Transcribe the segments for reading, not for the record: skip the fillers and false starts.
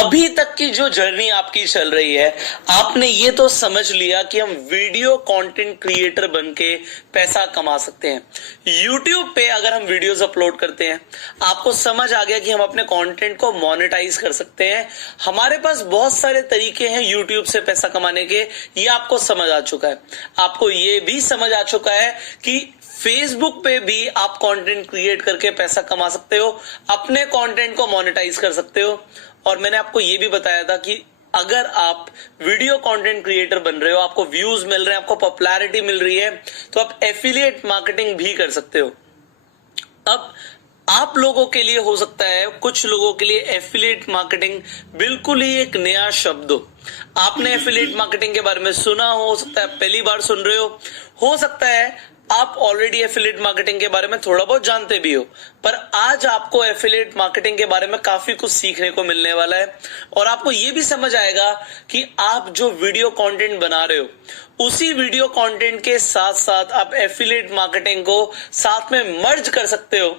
अभी तक की जो जर्नी आपकी चल रही है, आपने ये तो समझ लिया कि हम वीडियो कंटेंट क्रिएटर बनके पैसा कमा सकते हैं। YouTube पे अगर हम वीडियोस अपलोड करते हैं, आपको समझ आ गया कि हम अपने कंटेंट को मोनेटाइज कर सकते हैं। हमारे पास बहुत सारे तरीके हैं YouTube से पैसा कमाने के, ये आपको समझ आ चुका है। आपको ये भी समझ आ चुका है कि फेसबुक पे भी आप कंटेंट क्रिएट करके पैसा कमा सकते हो, अपने कंटेंट को मोनेटाइज कर सकते हो। और मैंने आपको ये भी बताया था कि अगर आप वीडियो कंटेंट क्रिएटर बन रहे हो, आपको व्यूज मिल रहे हैं, आपको पॉपुलैरिटी मिल रही है, तो आप एफिलिएट मार्केटिंग भी कर सकते हो। अब आप लोगों के लिए हो सकता है, कुछ लोगों के लिए एफिलिएट मार्केटिंग बिल्कुल ही एक नया शब्द आपने एफिलिएट मार्केटिंग के बारे में सुना हो सकता है पहली बार सुन रहे हो सकता है आप ऑलरेडी एफिलिएट मार्केटिंग के बारे में थोड़ा बहुत जानते भी हो, पर आज आपको एफिलिएट मार्केटिंग के बारे में काफी कुछ सीखने को मिलने वाला है। और आपको यह भी समझ आएगा कि आप जो वीडियो कंटेंट बना रहे हो, उसी वीडियो कंटेंट के साथ साथ आप एफिलिएट मार्केटिंग को साथ में मर्ज कर सकते हो,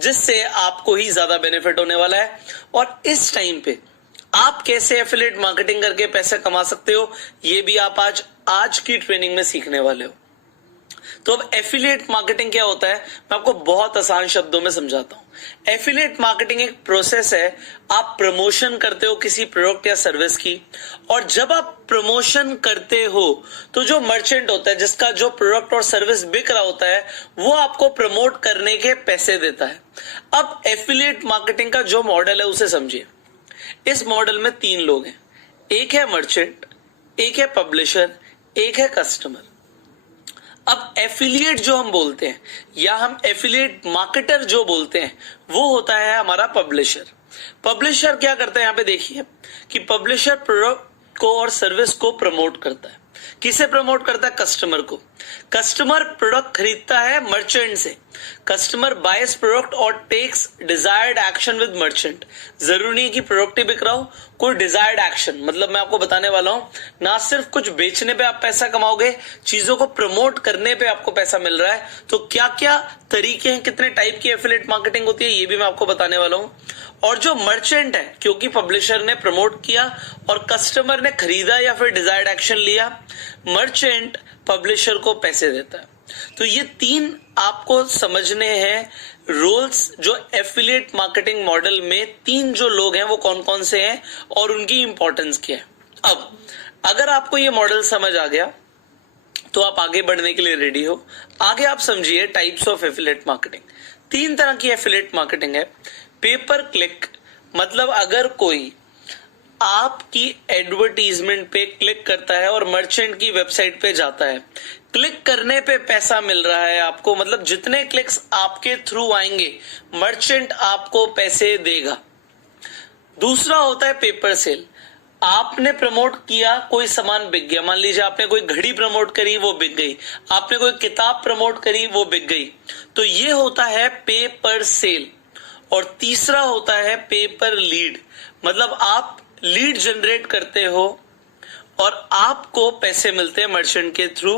जिससे आपको ही ज्यादा बेनिफिट होने वाला है। और इस टाइम पे आप कैसे एफिलिएट मार्केटिंग करके पैसे कमा सकते हो, ये भी आप आज की ट्रेनिंग में सीखने वाले हो। तो अब एफिलिएट मार्केटिंग क्या होता है, मैं आपको बहुत आसान शब्दों में समझाता हूं। एफिलिएट मार्केटिंग एक प्रोसेस है, आप प्रमोशन करते हो किसी प्रोडक्ट या सर्विस की, और जब आप प्रमोशन करते हो तो जो मर्चेंट होता है, जिसका जो प्रोडक्ट और सर्विस बिक रहा होता है, वो आपको प्रमोट करने के पैसे देता है। अब एफिलिएट मार्केटिंग का जो मॉडल है उसे समझिए। इस मॉडल में 3 लोग हैं, एक है मर्चेंट, एक है पब्लिशर, एक है कस्टमर। अब एफिलिएट जो हम बोलते हैं, या हम एफिलिएट मार्केटर जो बोलते हैं, वो होता है हमारा पब्लिशर। पब्लिशर क्या करता है, यहां पे देखिए कि पब्लिशर प्रोडक्ट को और सर्विस को प्रमोट करता है। किसे प्रमोट करता है? कस्टमर को। कस्टमर प्रोडक्ट खरीदता है मर्चेंट से। कस्टमर बायस प्रोडक्ट और takes desired action with merchant. जरूरी नहीं है कि प्रोडक्ट ही बिक रहा हो, कोई डिजायर्ड एक्शन, मतलब मैं आपको बताने वाला हूं, ना सिर्फ कुछ बेचने पे आप पैसा कमाओगे, चीजों को प्रमोट करने पे आपको पैसा मिल रहा है। तो क्या क्या तरीके हैं, कितने टाइप की एफिलिएट मार्केटिंग होती है, ये भी मैं आपको बताने वाला हूं। और जो मर्चेंट है, क्योंकि पब्लिशर ने प्रमोट किया और कस्टमर ने खरीदा या फिर डिजायर्ड एक्शन लिया, मर्चेंट पब्लिशर को पैसे देता है। तो ये 3 आपको समझने हैं रोल्स, जो एफिलिएट मार्केटिंग मॉडल में 3 जो लोग हैं वो कौन कौन से हैं और उनकी इंपॉर्टेंस क्या है। अब अगर आपको ये मॉडल समझ आ गया तो आप आगे बढ़ने के लिए रेडी हो। आगे आप समझिए टाइप्स ऑफ एफिलिएट मार्केटिंग। 3 तरह की एफिलिएट मार्केटिंग है। पेपर क्लिक, मतलब अगर कोई आपकी एडवर्टीजमेंट पे क्लिक करता है और मर्चेंट की वेबसाइट पे जाता है, क्लिक करने पे पैसा मिल रहा है आपको, मतलब जितने क्लिक्स आपके थ्रू आएंगे मर्चेंट आपको पैसे देगा। दूसरा होता है पेपर सेल। आपने प्रमोट किया, कोई सामान बिक गया, मान लीजिए आपने कोई घड़ी प्रमोट करी, वो बिक गई, आपने कोई किताब प्रमोट करी, वो बिक गई, तो ये होता है पेपर सेल। और तीसरा होता है पेपर लीड, मतलब आप लीड जनरेट करते हो और आपको पैसे मिलते हैं मर्चेंट के थ्रू,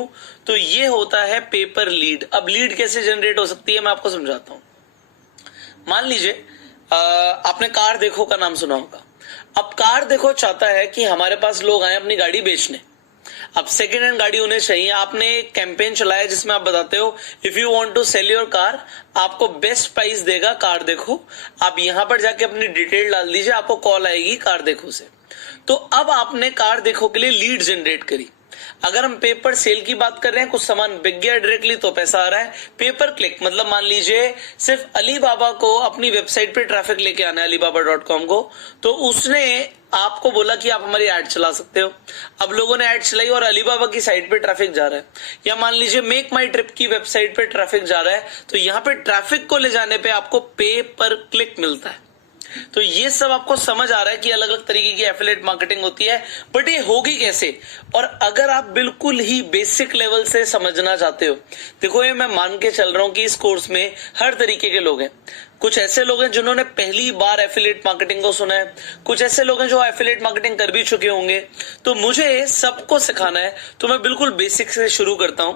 तो ये होता है पेपर लीड। अब लीड कैसे जनरेट हो सकती है, मैं आपको समझाता हूं। मान लीजिए आपने कार देखो का नाम सुना होगा। अब कार देखो चाहता है कि हमारे पास लोग आए अपनी गाड़ी बेचने। अब सेकेंड हैंड गाड़ी उन्हें चाहिए। आपने एक कैंपेन चलाया जिसमें आप बताते हो if you want to sell your car, आपको बेस्ट प्राइस देगा कार देखो। आप यहां पर जाके अपनी डिटेल डाल दीजिए, आपको कॉल आएगी कार देखो से। तो अब आपने कार देखो के लिए लीड जनरेट करी। अगर हम पेपर सेल की बात कर रहे हैं, कुछ सामान बिक गया डायरेक्टली तो पैसा आ रहा है। पेपर क्लिक मतलब मान लीजिए सिर्फ अलीबाबा को अपनी वेबसाइट पे ट्रैफिक लेके आना है, alibaba.com को, तो उसने आपको बोला कि आप हमारी ऐड चला सकते हो। अब लोगों ने ऐड चलाई और अलीबाबा की साइट पे ट्रैफिक जा रहा है, या मान लीजिए मेक माई ट्रिप की वेबसाइट पे ट्रैफिक जा रहा है, तो यहाँ पे ट्रैफिक को ले जाने पे आपको पे पर क्लिक मिलता है। तो ये सब आपको समझ आ रहा है कि अलग अलग तरीके की एफिलिएट मार्केटिंग होती है, बट ये होगी कैसे। और अगर आप बिल्कुल ही बेसिक लेवल से समझना चाहते हो, देखो ये मैं मान के चल रहा हूं कि इस कोर्स में हर तरीके के लोग हैं। कुछ ऐसे लोग हैं जिन्होंने पहली बार एफिलिएट मार्केटिंग को सुना है, कुछ ऐसे लोग हैं जो एफिलिएट मार्केटिंग कर भी चुके होंगे। तो मुझे सबको सिखाना है, तो मैं बिल्कुल बेसिक से शुरू करता हूं।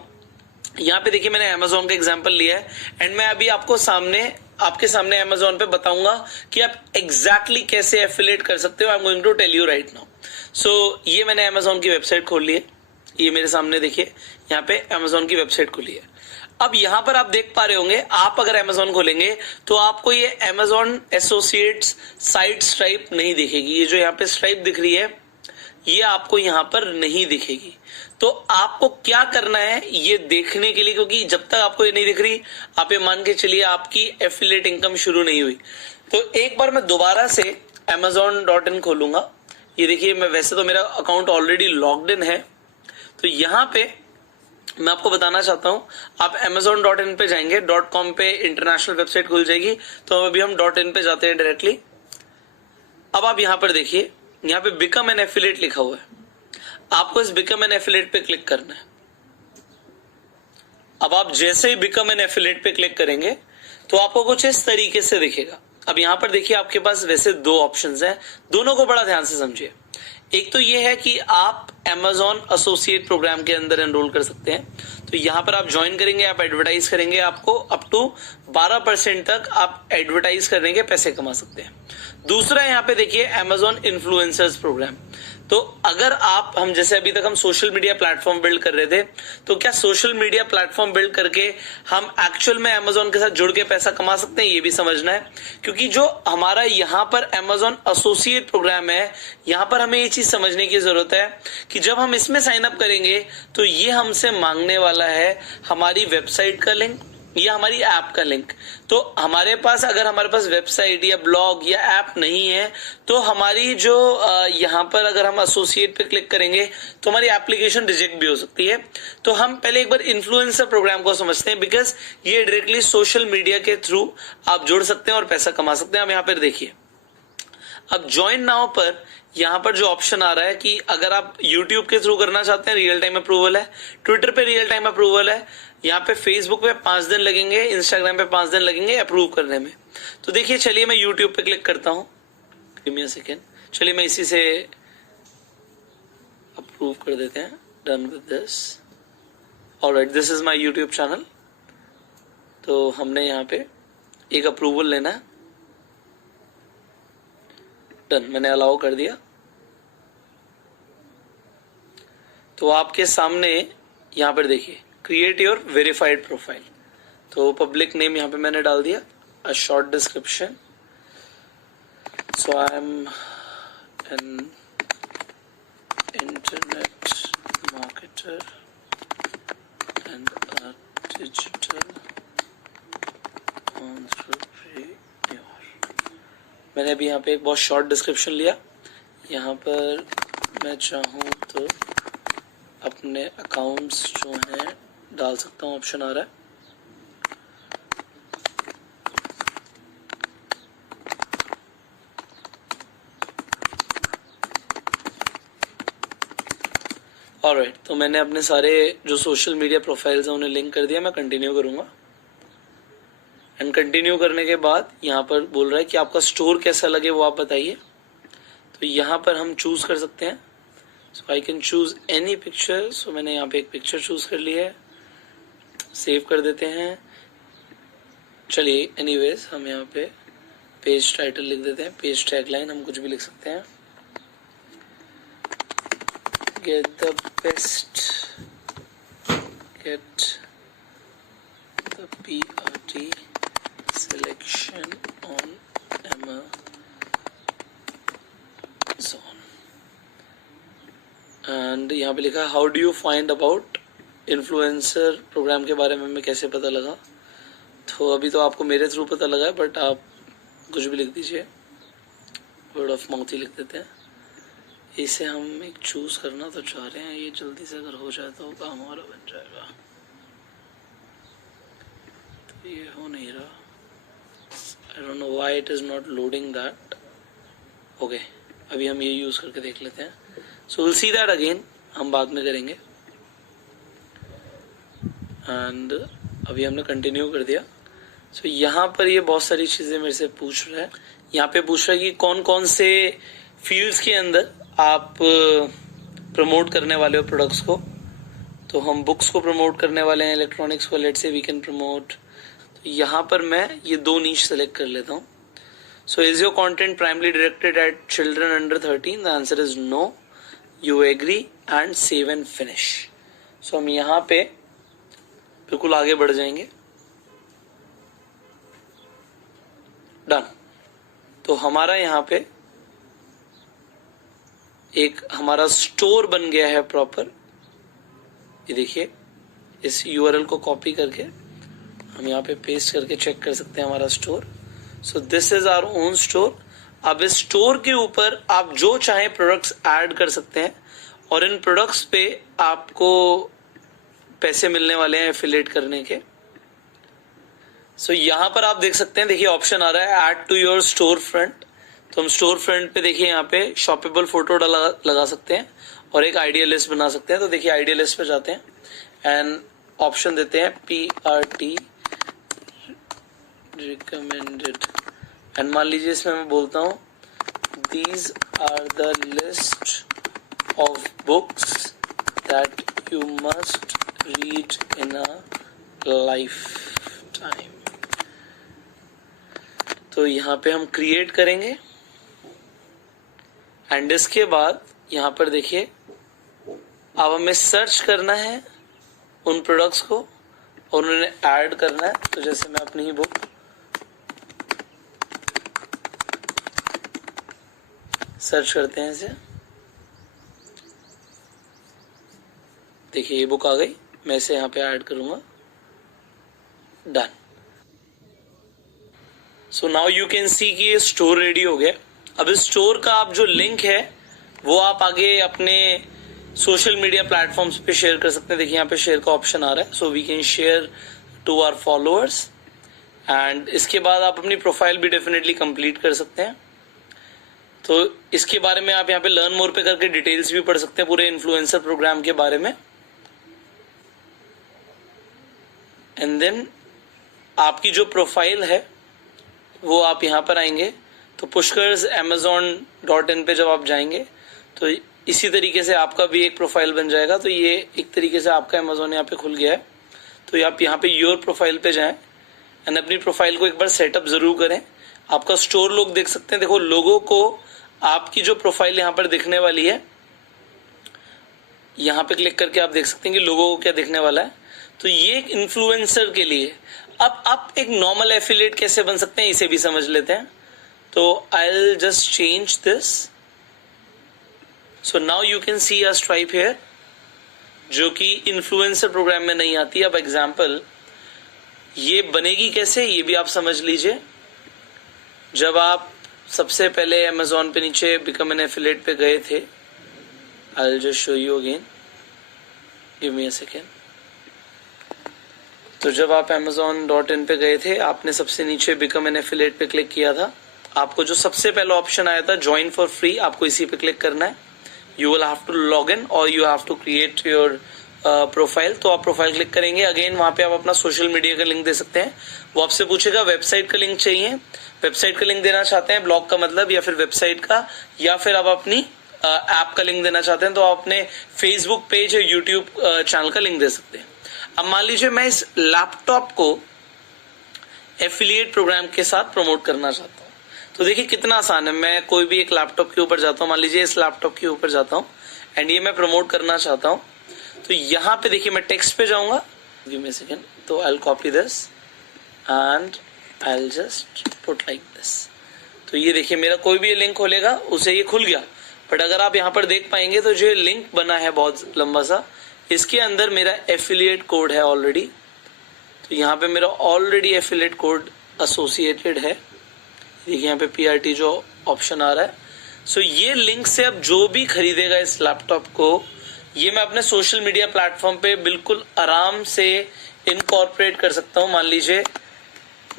यहाँ पे देखिए मैंने Amazon का एग्जांपल लिया है एंड मैं अभी आपको सामने आपके सामने Amazon पे बताऊंगा कि आप एग्जैक्टली कैसे एफिलिएट कर सकते हो। I am going to tell you right now. So ये मैंने Amazon की वेबसाइट खोल ली है, ये मेरे सामने देखिए यहाँ पे Amazon की वेबसाइट खुली है। अब यहां पर आप देख पा रहे होंगे, आप अगर Amazon खोलेंगे तो आपको ये Amazon एसोसिएट्स साइट स्ट्राइप नहीं दिखेगी। ये जो यहाँ पे स्ट्राइप दिख रही है ये आपको यहां पर नहीं दिखेगी। तो आपको क्या करना है ये देखने के लिए, क्योंकि जब तक आपको ये नहीं दिख रही आप ये मान के चलिए आपकी एफिलिएट इनकम शुरू नहीं हुई। तो एक बार मैं दोबारा से amazon.in खोलूंगा। ये देखिए, मैं वैसे तो मेरा अकाउंट ऑलरेडी लॉग्ड इन है, तो यहां पे मैं आपको बताना चाहता हूं, आप amazon.in पे जाएंगे, .com पे इंटरनेशनल वेबसाइट खुल जाएगी। तो अभी हम .in पे जाते हैं डायरेक्टली। अब आप यहां पर देखिए, यहां पे बिकम एन एफिलिएट लिखा हुआ है, आपको इस बिकम एन एफिलिएट पे क्लिक करना है। अब आप जैसे ही बिकम एन एफिलिएट पे क्लिक करेंगे तो आपको कुछ इस तरीके से दिखेगा। अब यहां पर देखिए, आपके पास वैसे दो ऑप्शंस हैं, दोनों को बड़ा ध्यान से समझिए। एक तो ये है कि आप Amazon एसोसिएट प्रोग्राम के अंदर एनरोल कर सकते हैं। तो यहां पर आप ज्वाइन करेंगे, आप एडवर्टाइज करेंगे, आपको अप टू 12% तक आप एडवर्टाइज करने के पैसे कमा सकते हैं। दूसरा यहाँ पे देखिए Amazon इन्फ्लुएंसर्स प्रोग्राम। तो अगर हम जैसे अभी तक हम सोशल मीडिया प्लेटफॉर्म बिल्ड कर रहे थे, तो क्या सोशल मीडिया प्लेटफॉर्म बिल्ड करके हम एक्चुअल में Amazon के साथ जुड़ के पैसा कमा सकते हैं, ये भी समझना है। क्योंकि जो हमारा यहाँ पर Amazon एसोसिएट प्रोग्राम है, यहाँ पर हमें ये चीज समझने की जरूरत है कि जब हम इसमें साइन अप करेंगे तो ये हमसे मांगने वाला है हमारी वेबसाइट का लिंक या हमारी ऐप का लिंक। तो हमारे पास अगर हमारे पास वेबसाइट या ब्लॉग या ऐप नहीं है तो हमारी जो यहाँ पर अगर हम एसोसिएट पे क्लिक करेंगे तो हमारी एप्लीकेशन रिजेक्ट भी हो सकती है। तो हम पहले एक बार इन्फ्लुएंसर प्रोग्राम को समझते हैं, बिकॉज ये डायरेक्टली सोशल मीडिया के थ्रू आप जुड़ सकते हैं और पैसा कमा सकते हैं। अब यहाँ पर देखिए, अब ज्वाइन नाउ पर यहां पर जो ऑप्शन आ रहा है कि अगर आप YouTube के थ्रू करना चाहते हैं रियल टाइम अप्रूवल है, ट्विटर पे रियल टाइम अप्रूवल है, यहाँ पे फेसबुक पे 5 दिन लगेंगे, इंस्टाग्राम पे 5 दिन लगेंगे अप्रूव करने में। तो देखिए, चलिए मैं YouTube पे क्लिक करता हूँ, गिव मी अ सेकेंड। चलिए मैं इसी से अप्रूव कर देते हैं, done with this. Alright, this is my YouTube channel. तो हमने यहाँ पे एक अप्रूवल लेना है, डन, मैंने अलाउ कर दिया। तो आपके सामने यहां पर देखिए, क्रिएट योर वेरीफाइड प्रोफाइल। तो पब्लिक नेम यहां पे मैंने डाल दिया, a short description. So I am an internet marketer and a digital entrepreneur. मैंने अभी यहाँ पे एक बहुत शॉर्ट डिस्क्रिप्शन लिया। यहाँ पर मैं चाहूँ तो अपने अकाउंट्स जो हैं डाल सकता हूँ, ऑप्शन आ रहा है। ऑलराइट, तो मैंने अपने सारे जो सोशल मीडिया प्रोफाइल्स हैं उन्हें लिंक कर दिया। मैं कंटिन्यू करूँगा एंड कंटिन्यू करने के बाद यहाँ पर बोल रहा है कि आपका स्टोर कैसा लगे वो आप बताइए। तो यहाँ पर हम चूज कर सकते हैं, so I can choose any picture. So मैंने यहाँ पे एक पिक्चर चूज कर ली है, सेव कर देते हैं। चलिए एनीवेज हम यहाँ पे पेज टाइटल लिख देते हैं, पेज टैगलाइन हम कुछ भी लिख सकते हैं, get the best, get the PRT selection on Amazon। And यहाँ पे लिखा how do you find about influencer program के बारे में कैसे पता लगा। तो अभी तो आपको मेरे थ्रू पता लगा है, बट आप कुछ भी लिख दीजिए, वर्ड ऑफ माउथ ही लिख देते हैं। इसे हम एक चूज करना तो चाह रहे हैं, ये जल्दी से अगर हो जाए तो काम हमारा बन जाएगा। तो ये हो नहीं रहा, I don't know why it is not loading that. Okay, अभी हम ये यूज करके देख लेते हैं। So we'll see that again, हम बाद में करेंगे। एंड अभी हमने कंटिन्यू कर दिया। So यहाँ पर ये बहुत सारी चीजें मेरे से पूछ रहा है। यहाँ पे पूछ रहा है कि कौन कौन से फील्ड्स के अंदर आप प्रमोट करने वाले हो प्रोडक्ट्स को। तो हम बुक्स को प्रमोट करने वाले हैं, इलेक्ट्रॉनिक्स को लेट से वी कैन प्रमोट, तो यहां पर मैं ये 2 नीश सेलेक्ट कर लेता हूं. So is your content primary directed at children under 13? The answer is no. You agree and save and finish. So हम यहां पे बिल्कुल आगे बढ़ जाएंगे. डन. तो हमारा यहाँ पे एक हमारा स्टोर बन गया है प्रॉपर. ये देखिए, इस यूआरएल को कॉपी करके हम यहाँ पे पेस्ट करके चेक कर सकते हैं हमारा store. So this is our own store. अब इस स्टोर के ऊपर आप जो चाहे प्रोडक्ट्स ऐड कर सकते हैं और इन प्रोडक्ट्स पे आपको पैसे मिलने वाले हैं एफिलिएट करने के. सो यहां पर आप देख सकते हैं, देखिए ऑप्शन आ रहा है add to your store front. तो हम स्टोर फ्रंट पे देखिए यहाँ पे शॉपेबल फोटो लगा सकते हैं और एक आइडिया लिस्ट बना सकते हैं. तो देखिए आइडिया लिस्ट पे जाते हैं एंड ऑप्शन देते हैं PRT रिकमेंडेड. एंड मान लीजिए इसमें मैं बोलता हूँ these are the list of books that you must read in a lifetime. तो यहाँ पे हम क्रिएट करेंगे एंड इसके बाद यहाँ पर देखिए अब हमें सर्च करना है उन प्रोडक्ट्स को और उन्हें ऐड करना है. तो जैसे मैं अपनी ही बुक सर्च करते हैं इसे. देखिए ये बुक आ गई, मैं इसे यहाँ पे ऐड करूंगा. Done. So now you can see कि ये स्टोर रेडी हो गया. अब इस स्टोर का आप जो लिंक है वो आप आगे अपने सोशल मीडिया प्लेटफॉर्म्स पे शेयर कर सकते हैं. देखिए यहाँ पे शेयर का ऑप्शन आ रहा है. So we can share to our followers. And इसके बाद आप अपनी प्रोफाइल भी डेफिनेटली कंप्लीट कर सकते हैं. तो इसके बारे में आप यहाँ पे लर्न मोर पे करके डिटेल्स भी पढ़ सकते हैं पूरे इन्फ्लुएंसर प्रोग्राम के बारे में. एंड देन आपकी जो प्रोफाइल है वो आप यहाँ पर आएंगे तो पुष्कर्स amazon.in पे जब आप जाएंगे तो इसी तरीके से आपका भी एक प्रोफाइल बन जाएगा. तो ये एक तरीके से आपका अमेजोन यहाँ पे खुल गया है. तो आप यहाँ पे योर प्रोफाइल पे जाएं एंड अपनी प्रोफाइल को एक बार सेटअप जरूर करें. आपका स्टोर लोग देख सकते हैं. देखो लोगों को आपकी जो प्रोफाइल यहाँ पर दिखने वाली है, यहाँ पे क्लिक करके आप देख सकते हैं कि लोगों को क्या दिखने वाला है. तो ये एक इन्फ्लुएंसर के लिए. अब आप एक नॉर्मल एफिलिएट कैसे बन सकते हैं इसे भी समझ लेते हैं. तो I will just change this. So now you can see a stripe here जो कि इन्फ्लुएंसर प्रोग्राम में नहीं आती. अब एग्जांपल ये बनेगी कैसे ये भी आप समझ लीजिए. जब आप सबसे पहले अमेजोन पे नीचे बिकम एन एफिलिएट पे गए थे, आई will just show you again, give me a second. तो जब आप amazon.in पे गए थे, आपने सबसे नीचे बिकम एन एफिलिएट पे क्लिक किया था. आपको जो सबसे पहला ऑप्शन आया था ज्वाइन फॉर फ्री, आपको इसी पे क्लिक करना है. You will have to log in और you have to create your profile. तो आप प्रोफाइल क्लिक करेंगे. अगेन वहां पे आप अपना सोशल मीडिया का लिंक दे सकते हैं. वो आपसे पूछेगा वेबसाइट का लिंक चाहिए, वेबसाइट का लिंक देना चाहते हैं, ब्लॉग का मतलब, या फिर वेबसाइट का, या फिर आप अपनी ऐप का लिंक देना चाहते हैं तो आप अपने फेसबुक पेज या यूट्यूब चैनल का लिंक दे सकते हैं. अब मान लीजिए मैं इस लैपटॉप को एफिलिएट प्रोग्राम के साथ प्रमोट करना चाहता हूं. तो देखिए कितना आसान है. मैं कोई भी एक लैपटॉप के ऊपर जाता हूं, मान लीजिए इस लैपटॉप के ऊपर जाता हूं एंड ये मैं प्रमोट करना चाहता हूं. तो यहां पे देखिए मैं टेक्स्ट पे जाऊंगा. Give me a second. तो I will copy this and I will just put like this. तो ये देखिए मेरा कोई भी लिंक खोलेगा उसे ये खुल गया. बट अगर आप यहाँ पर देख पाएंगे तो जो लिंक बना है बहुत लंबा सा, इसके अंदर मेरा एफिलिएट कोड है ऑलरेडी. तो यहाँ पे मेरा ऑलरेडी एफिलिएट कोड एसोसिएटेड है. देखिए यहाँ पे PRT जो ऑप्शन आ रहा है. सो ये लिंक से अब जो भी खरीदेगा इस लैपटॉप को, ये मैं अपने सोशल मीडिया प्लेटफॉर्म पे बिल्कुल आराम से इनकॉर्पोरेट कर सकता हूँ. मान लीजिए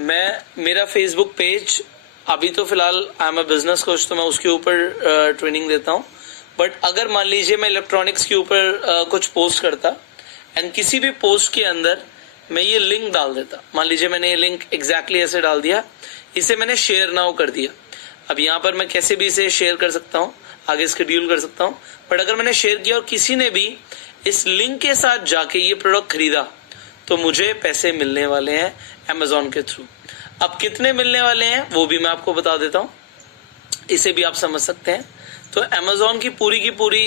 मैं मेरा फेसबुक पेज, अभी तो फिलहाल I am a business coach तो मैं उसके ऊपर ट्रेनिंग देता हूँ. बट अगर मान लीजिए मैं इलेक्ट्रॉनिक्स के ऊपर कुछ पोस्ट करता एंड किसी भी पोस्ट के अंदर मैं ये लिंक डाल देता. मान लीजिए मैंने ये लिंक एग्जैक्टली ऐसे डाल दिया, इसे मैंने शेयर नाउ कर दिया. अब यहाँ पर मैं कैसे भी इसे शेयर कर सकता हूँ, आगे शेड्यूल कर सकता हूँ. बट अगर मैंने शेयर किया और किसी ने भी इस लिंक के साथ जाके ये प्रोडक्ट खरीदा तो मुझे पैसे मिलने वाले हैं Amazon के थ्रू। अब कितने मिलने वाले हैं वो भी मैं आपको बता देता हूं, इसे भी आप समझ सकते हैं। तो Amazon की पूरी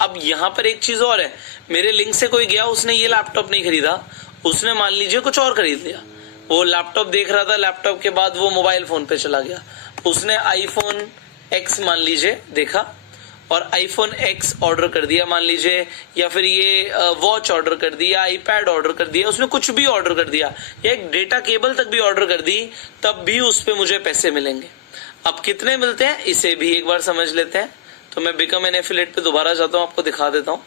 अब यहां पर एक चीज और है, मेरे लिंक से कोई गया, उसने ये लैपटॉप नहीं खरीदा, उसने मान लीजिए कुछ और खरीद लिया। वो लैपटॉप देख रहा था, लैपटॉप के बाद वो मोबाइल फोन पे चला गया, उसने iPhone X मान लीजिए देखा और iPhone X ऑर्डर कर दिया मान लीजिए, या फिर ये वॉच ऑर्डर कर दिया, iPad ऑर्डर कर दिया, उसने कुछ भी ऑर्डर कर दिया, या एक डेटा केबल तक भी ऑर्डर कर दी, तब भी उस पे मुझे पैसे मिलेंगे। अब कितने मिलते हैं इसे भी एक बार समझ लेते हैं। तो मैं बिकम एन एफिलिएट पे दोबारा जाता हूं, आपको दिखा देता हूं।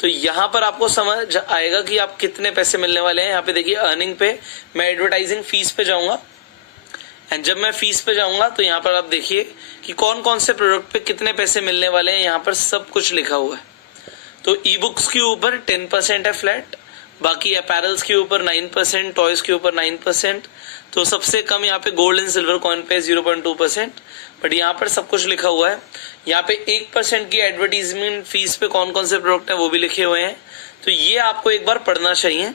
तो यहां पर आपको समझ आएगा कि आप कितने पैसे मिलने वाले हैं। यहाँ पे देखिए अर्निंग पे मैं एडवर्टाइजिंग फीस पे जाऊंगा, एंड जब मैं फीस पे जाऊंगा तो यहाँ पर आप देखिए कि कौन कौन से प्रोडक्ट पे कितने पैसे मिलने वाले हैं, यहाँ पर सब कुछ लिखा हुआ है। तो ई बुक्स के ऊपर 10% है फ्लैट, बाकी अपैरल्स के ऊपर 9%, टॉयज के ऊपर 9%, तो सबसे कम यहाँ पे गोल्ड एंड सिल्वर कॉइन पे 0.2%, बट यहाँ पर सब कुछ लिखा हुआ है। यहाँ पे 1% की एडवर्टीजमेंट फीस पे कौन कौन से प्रोडक्ट है वो भी लिखे हुए हैं। तो ये आपको एक बार पढ़ना चाहिए।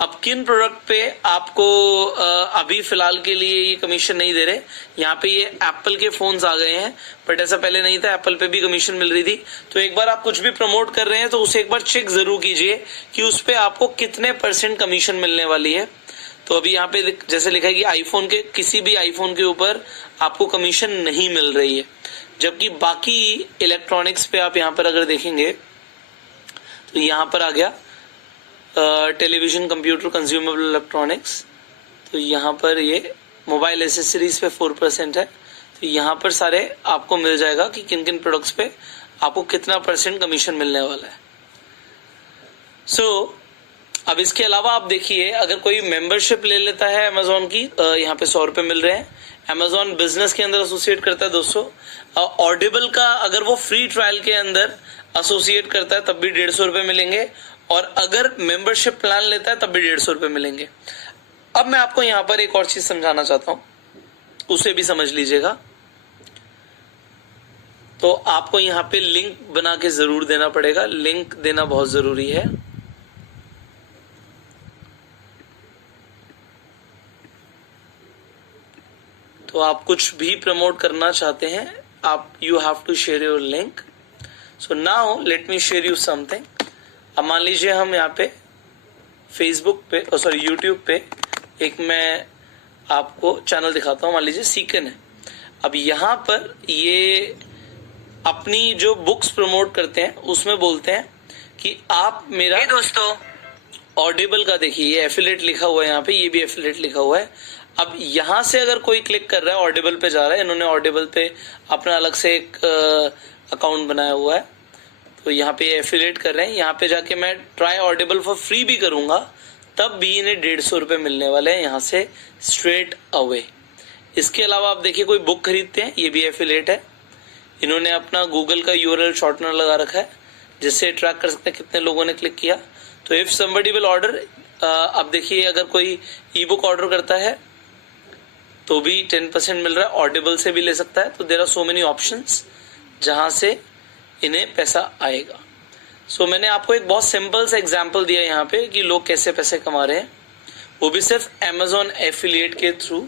अब किन प्रोडक्ट पे आपको अभी फिलहाल के लिए ये कमीशन नहीं दे रहे, यहाँ पे ये एप्पल के फोन्स आ गए हैं, बट ऐसा पहले नहीं था, एप्पल पे भी कमीशन मिल रही थी। तो एक बार आप कुछ भी प्रमोट कर रहे हैं तो उसे एक बार चेक जरूर कीजिए कि उस पे आपको कितने % कमीशन मिलने वाली है। तो अभी यहाँ पे जैसे लिखा है कि आईफोन के किसी भी आईफोन के ऊपर आपको कमीशन नहीं मिल रही है, जबकि बाकी इलेक्ट्रॉनिक्स पे आप यहाँ पर अगर देखेंगे तो यहाँ पर आ गया टेलीविजन, कंप्यूटर, कंज्यूमेबल इलेक्ट्रॉनिक्स, तो यहाँ पर ये मोबाइल एसेसरीज पे 4% है। तो यहाँ पर सारे आपको मिल जाएगा कि किन किन प्रोडक्ट्स पे आपको कितना % कमीशन मिलने वाला है। अब इसके अलावा आप देखिए अगर कोई मेंबरशिप ले लेता है अमेजोन की, यहाँ पे 100 रुपए मिल रहे हैं। अमेजोन बिजनेस के अंदर एसोसिएट करता है 200। ऑडिबल का अगर वो फ्री ट्रायल के अंदर एसोसिएट करता है तब भी 150 रुपए मिलेंगे, और अगर मेंबरशिप प्लान लेता है तब भी 150 रुपए मिलेंगे। अब मैं आपको यहाँ पर एक और चीज समझाना चाहता हूं, उसे भी समझ लीजिएगा। तो आपको यहाँ पे लिंक बना के जरूर देना पड़ेगा, लिंक देना बहुत जरूरी है। तो आप कुछ भी प्रमोट करना चाहते हैं, आप you have to share your link. So now let me share you something. अब मान लीजिए हम यहाँ पे फेसबुक पे यूट्यूब पे एक मैं आपको चैनल दिखाता हूँ, मान लीजिए सीकन है। अब यहाँ पर ये अपनी जो बुक्स प्रमोट करते हैं उसमें बोलते हैं कि आप मेरा दोस्तों ऑडिबल का देखिए ये एफिलिएट लिखा हुआ है, यहाँ पे ये भी एफिलिएट लिखा हुआ है। अब यहां से अगर कोई क्लिक कर रहा है, ऑडिबल पे जा रहा है, इन्होंने ऑडिबल पे अपना अलग से एक अकाउंट बनाया हुआ है, तो यहाँ पे एफिलिएट कर रहे हैं। यहाँ पे जाके मैं ट्राई ऑडिबल फॉर फ्री भी करूंगा तब भी इन्हें 150 रुपए मिलने वाले हैं यहाँ से स्ट्रेट अवे। इसके अलावा आप देखिए कोई बुक खरीदते हैं, ये भी एफिलिएट है। इन्होंने अपना गूगल का यूआरएल शॉर्टनर लगा रखा है जिससे ट्रैक कर सकते हैं कितने लोगों ने क्लिक किया। तो इफ समबडी विल ऑर्डर, अब देखिए अगर कोई ई बुक ऑर्डर करता है तो भी 10% मिल रहा है, ऑडिबल से भी ले सकता है। तो there are so many options जहां से इन्हें पैसा आएगा। मैंने आपको एक बहुत सिंपल सा एग्जांपल दिया यहाँ पे कि लोग कैसे पैसे कमा रहे हैं, वो भी सिर्फ Amazon एफिलिएट के थ्रू।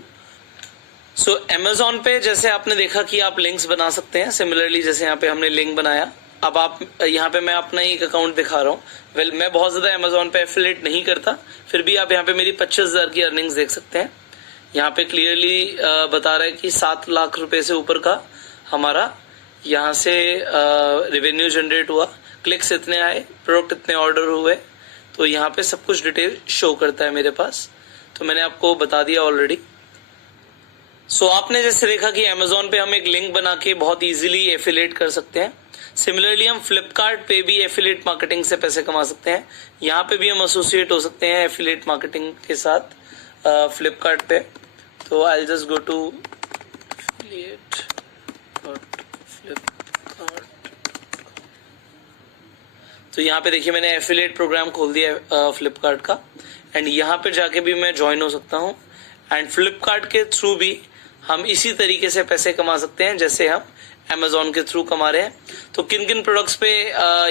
Amazon पे जैसे आपने देखा कि आप लिंक्स बना सकते हैं, सिमिलरली जैसे यहाँ पे हमने लिंक बनाया। अब आप यहाँ पे मैं अपना ही एक अकाउंट दिखा रहा हूँ। मैं बहुत ज्यादा Amazon पे एफिलिएट नहीं करता, फिर भी आप यहाँ पे मेरी 25,000 की अर्निंग्स देख सकते हैं। यहाँ पे क्लियरली बता रहा है कि 7 लाख रुपए से ऊपर का हमारा यहाँ से रेवेन्यू जनरेट हुआ, क्लिक्स इतने आए, प्रोडक्ट इतने ऑर्डर हुए, तो यहाँ पे सब कुछ डिटेल शो करता है मेरे पास। तो मैंने आपको बता दिया ऑलरेडी। आपने जैसे देखा कि Amazon पे हम एक लिंक बना के बहुत इजीली एफिलिएट कर सकते हैं। सिमिलरली हम फ्लिपकार्ट पे भी एफिलिएट मार्केटिंग से पैसे कमा सकते हैं। यहाँ पे भी हम एसोसिएट हो सकते हैं एफिलिएट मार्केटिंग के साथ फ्लिपकार्ट पे। तो I just go to affiliate Flipkart. तो यहाँ पे देखिए मैंने एफिलिएट प्रोग्राम खोल दिया फ्लिपकार्ट का, एंड यहाँ पे जाके भी मैं ज्वाइन हो सकता हूँ। एंड फ्लिपकार्ट के थ्रू भी हम इसी तरीके से पैसे कमा सकते हैं जैसे हम Amazon के थ्रू कमा रहे हैं। तो किन किन प्रोडक्ट्स पे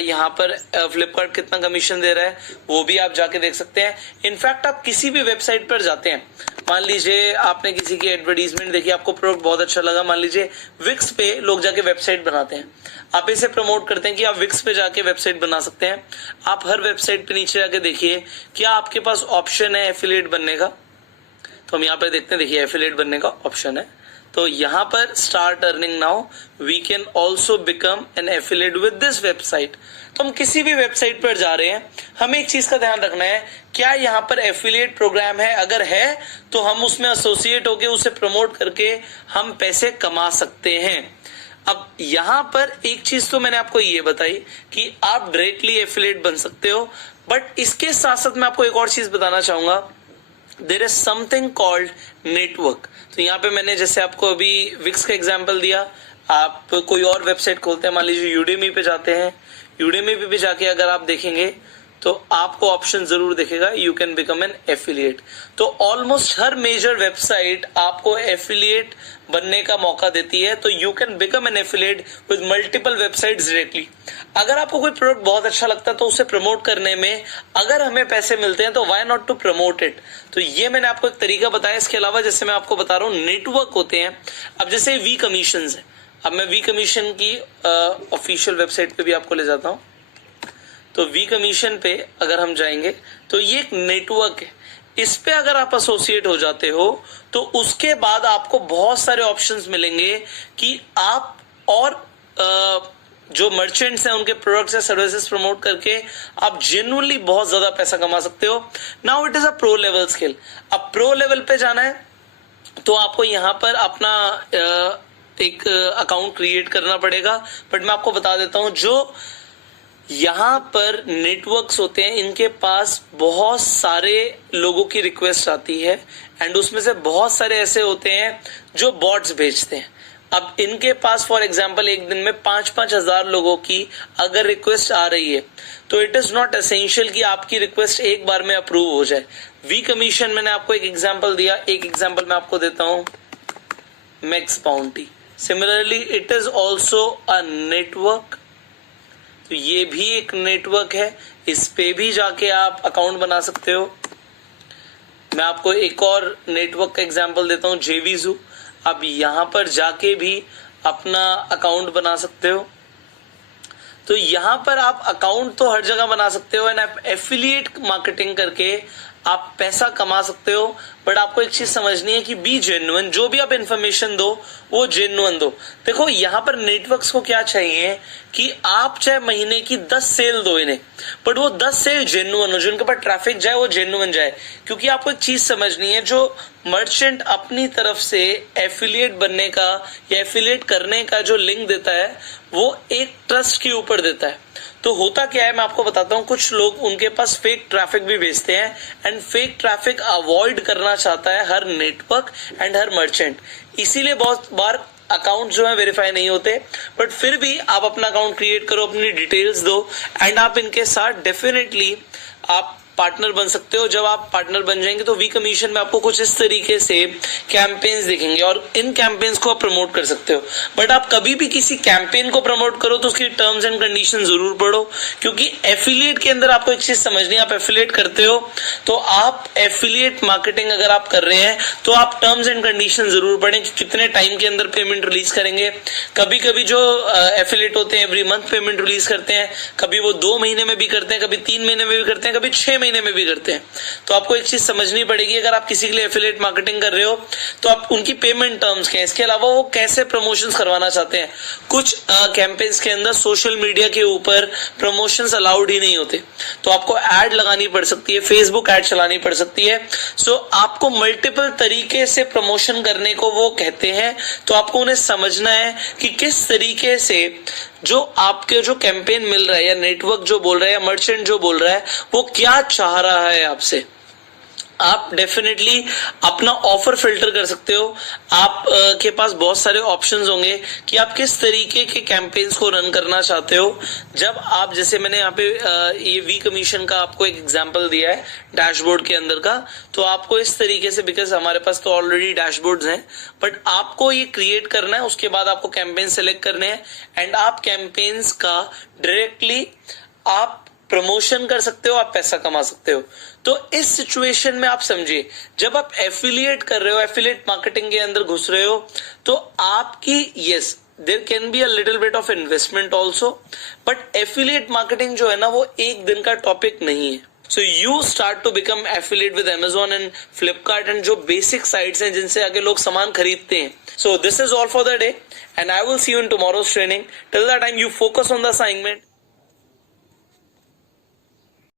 यहाँ पर फ्लिपकार्ट कितना कमीशन दे रहा है वो भी आप जाके देख सकते हैं। इनफैक्ट आप किसी भी वेबसाइट पर जाते हैं, मान लीजिए आपने किसी की एडवर्टीजमेंट देखी, आपको प्रोडक्ट बहुत अच्छा लगा, मान लीजिए विक्स पे लोग जाके वेबसाइट बनाते हैं, आप इसे प्रमोट करते हैं कि आप विक्स पे जाके वेबसाइट बना सकते हैं। आप हर वेबसाइट पे नीचे जाके देखिए क्या आपके पास ऑप्शन है एफिलिएट बनने का। तो हम यहाँ पर देखते हैं, देखिए एफिलिएट बनने का ऑप्शन है, तो यहाँ पर start earning now, we can also become an affiliate with this website. तो हम किसी भी वेबसाइट पर जा रहे हैं, हमें एक चीज का ध्यान रखना है, क्या यहाँ पर एफिलिएट प्रोग्राम है, अगर है तो हम उसमें एसोसिएट होके उसे प्रमोट करके हम पैसे कमा सकते हैं। अब यहाँ पर एक चीज तो मैंने आपको ये बताई कि आप डायरेक्टली एफिलिएट बन सकते हो, बट इसके साथ साथ मैं आपको एक और चीज बताना चाहूंगा, there is something called network. तो यहाँ पे मैंने जैसे आपको अभी विक्स का एग्जांपल दिया, आप कोई और वेबसाइट खोलते हैं, मान लीजिए यूडेमी पे जाते हैं, यूडेमी पे भी जाके अगर आप देखेंगे तो आपको ऑप्शन जरूर दिखेगा you can become an affiliate. तो ऑलमोस्ट हर मेजर वेबसाइट आपको एफिलिएट बनने का मौका देती है, तो you can become an affiliate with multiple websites directly. अगर आपको कोई प्रोडक्ट बहुत अच्छा लगता है तो उसे प्रमोट करने में अगर हमें पैसे मिलते हैं तो why not to promote it. तो ये मैंने आपको एक तरीका बताया। इसके अलावा जैसे मैं आपको बता रहा हूँ नेटवर्क होते हैं, अब जैसे वी कमीशन है, अब मैं वी कमीशन की ऑफिशियल वेबसाइट पे भी आपको ले जाता हूँ। तो वी कमीशन पे अगर हम जाएंगे तो ये एक नेटवर्क है, इस पे अगर आप एसोसिएट हो जाते हो तो उसके बाद आपको बहुत सारे ऑप्शंस मिलेंगे कि आप और जो मर्चेंट्स हैं उनके प्रोडक्ट्स या सर्विसेज प्रमोट करके आप जेन्युइनली बहुत ज्यादा पैसा कमा सकते हो। Now it is a pro level skill. अब प्रो लेवल पे जाना है तो आपको यहाँ पर अपना एक अकाउंट क्रिएट करना पड़ेगा, बट मैं आपको बता देता हूं जो यहाँ पर नेटवर्क्स होते हैं इनके पास बहुत सारे लोगों की रिक्वेस्ट आती है एंड उसमें से बहुत सारे ऐसे होते हैं जो बॉट्स भेजते हैं। अब इनके पास फॉर एग्जांपल एक दिन में 5-5 हजार लोगों की अगर रिक्वेस्ट आ रही है तो इट इज नॉट एसेंशियल कि आपकी रिक्वेस्ट एक बार में अप्रूव हो जाए। वी कमीशन मैंने आपको एक एग्जांपल दिया, एक एग्जांपल मैं आपको देता हूं, max bounty. Similarly it is also a network, तो ये भी एक नेटवर्क है, इस पे भी जाके आप अकाउंट बना सकते हो। मैं आपको एक और नेटवर्क का एग्जांपल देता हूं, जेवीजू। आप यहां पर जाके भी अपना अकाउंट बना सकते हो। तो यहां पर आप अकाउंट तो हर जगह बना सकते हो एंड आप एफिलिएट मार्केटिंग करके आप पैसा कमा सकते हो, बट आपको एक चीज समझनी है कि बी जेन्युइन, जो भी आप इंफॉर्मेशन दो वो जेन्युइन दो। देखो यहाँ पर नेटवर्क्स को क्या चाहिए कि आप चाहे महीने की 10 सेल दो इन्हें, बट वो 10 सेल जेन्युइन हो, जो उनके पास ट्रैफिक जाए वो जेन्युइन जाए। क्योंकि आपको एक चीज समझनी है, जो मर्चेंट अपनी तरफ से एफिलिएट बनने का या एफिलिएट करने का जो लिंक देता है वो एक ट्रस्ट के ऊपर देता है। तो होता क्या है मैं आपको बताता हूँ, कुछ लोग उनके पास फेक ट्रैफिक भी भेजते हैं एंड फेक ट्रैफिक अवॉइड करना चाहता है हर नेटवर्क एंड हर मर्चेंट, इसीलिए बहुत बार अकाउंट जो है वेरीफाई नहीं होते। बट फिर भी आप अपना अकाउंट क्रिएट करो, अपनी डिटेल्स दो एंड आप इनके साथ डेफिनेटली आप पार्टनर बन सकते हो। जब आप पार्टनर बन जाएंगे तो वी कमीशन में आपको कुछ इस तरीके से कैंपेन्स दिखेंगे और इन कैंपेन्स को आप प्रमोट कर सकते हो। बट आप कभी भी किसी कैंपेन को प्रमोट करो तो उसकी टर्म्स एंड कंडीशन जरूर पढ़ो, क्योंकि एफिलिएट के अंदर आपको एक चीज समझनी है, आप एफिलिएट करते हो तो आप एफिलिएट मार्केटिंग अगर आप कर रहे हैं तो आप टर्म्स एंड कंडीशन जरूर पढ़ें कि कितने टाइम के अंदर पेमेंट रिलीज करेंगे। कभी कभी जो एफिलिएट होते हैं एवरी मंथ पेमेंट रिलीज करते हैं, कभी वो 2 महीने में भी करते हैं, कभी 3 महीने में भी करते हैं, कभी 6 महीने में भी करते हैं। तो आपको एक चीज समझनी पड़ेगी, अगर आप किसी के लिए एफिलिएट मार्केटिंग कर रहे हो तो आप उनकी पेमेंट टर्म्स क्या है, इसके अलावा वो कैसे प्रमोशंस करवाना चाहते हैं। कुछ कैंपेन्स के अंदर सोशल मीडिया के ऊपर प्रमोशंस अलाउड ही नहीं होते, तो आपको एड लगानी पड़ सकती है, फेसबुक एड चलानी पड़ सकती है। सो आपको मल्टीपल तरीके से प्रमोशन करने को वो कहते हैं, तो आपको उन्हें समझना है कि किस तरीके से जो आपके जो कैंपेन मिल रहा है या नेटवर्क जो बोल रहा है या मर्चेंट जो बोल रहा है वो क्या चाह रहा है आपसे। आप डेफिनेटली अपना ऑफर फिल्टर कर सकते हो। आप के पास बहुत सारे ऑप्शंस होंगे कि आप किस तरीके के कैंपेन्स को रन करना चाहते हो। जब आप, जैसे मैंने यहाँ पे ये वी कमीशन का आपको एक एग्जांपल दिया है डैशबोर्ड के अंदर का, तो आपको इस तरीके से, बिकॉज हमारे पास तो ऑलरेडी डैशबोर्ड्स हैं, बट आपको ये क्रिएट करना है। उसके बाद आपको कैंपेन सेलेक्ट करने हैं एंड आप कैंपेन्स का डायरेक्टली आप प्रमोशन कर सकते हो, आप पैसा कमा सकते हो। तो इस सिचुएशन में आप समझिए, जब आप एफिलिएट कर रहे हो, एफिलिएट मार्केटिंग के अंदर घुस रहे हो, तो आपकी yes there can be a little bit of investment also, but affiliate marketing जो है ना, वो एक दिन का टॉपिक नहीं है। So you start to become affiliate with Amazon and Flipkart and जो बेसिक साइट्स हैं जिनसे आगे लोग सामान खरीदते हैं। So this is all for the day and I will see you in tomorrow's training. Till that time you focus on the assignment.